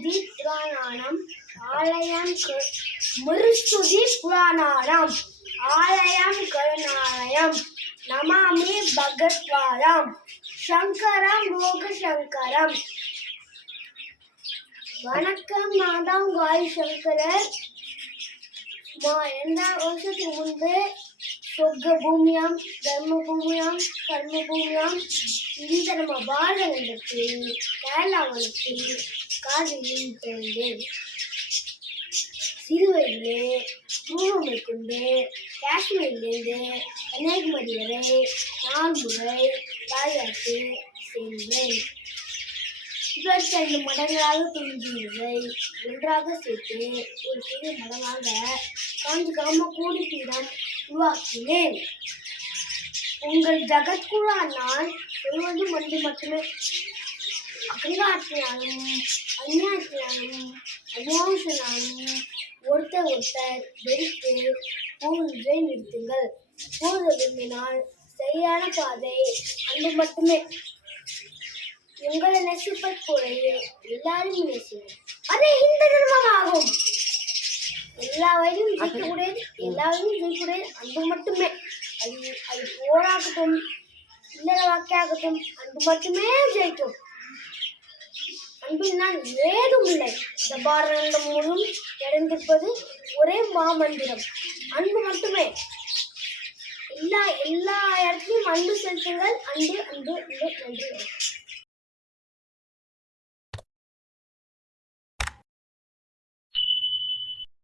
மருஸ்துதி புராணானம் ஆலயம் மருஸ்துதி புராணானம் ஆலயம் கருணாலயம் நமாமி பகத்வாரம் சங்கரம் லோக சங்கரம். வணக்கம், நான் தான் வாயு சங்கரர். 2 வருஷத்துக்கு முன்பு சொர்க்க பூமியாம் தர்ம பூமியாம் கர்ம பூமியாம் இந்த நம்ம பாரதத்தில் கேரளாவனத்தில் காதலில் பிறந்தேன். சிறு வயதிலே பூர்வமை கொண்டு காஷ்மீரிலிருந்து கன்னியாகுமரி வரை 4 முறை தாயாருக்கு சென்றேன். 22 மடங்களாக தோன்றியதை ஒன்றாக சேர்த்து ஒரு சிறிய மடமாக காஞ்சிகாம கோடி பீடம் உருவாக்கினேன். உங்கள் ஜகத்குரு நான் சொல்வது ஒன்று மட்டுமே. அகங்காரத்தினாலும் அந்நியத்தினாலும் அமோசனாலும் ஒருத்தர் வெறுத்து போவதை நிறுத்துங்கள். போத விரும்பினால் சரியான பாதை அன்பு மட்டுமே. உங்களை நேசிப்பது போலவே எல்லாரும் நேசிப்பது அதே இந்த தர்மமாகும். எல்லா வயதிலும் ஜெயிக்கக்கூடியது, எல்லாரும் ஜெயிக்கக்கூடியது அன்பு மட்டுமே. அது போராகட்டும் இல்லற வாக்கியாகட்டும் அன்பு மட்டுமே ஜெயிக்கும். அன்பினால் ஏதும் இல்லை. இந்த பாரதம் முழுவதும் நிறைந்திருப்பது ஒரே மாமந்திரம், அன்பு மட்டுமே. எல்லா இடத்துலையும் அன்பு செலுத்துங்கள். அன்பு அன்பு அன்பு நன்றி.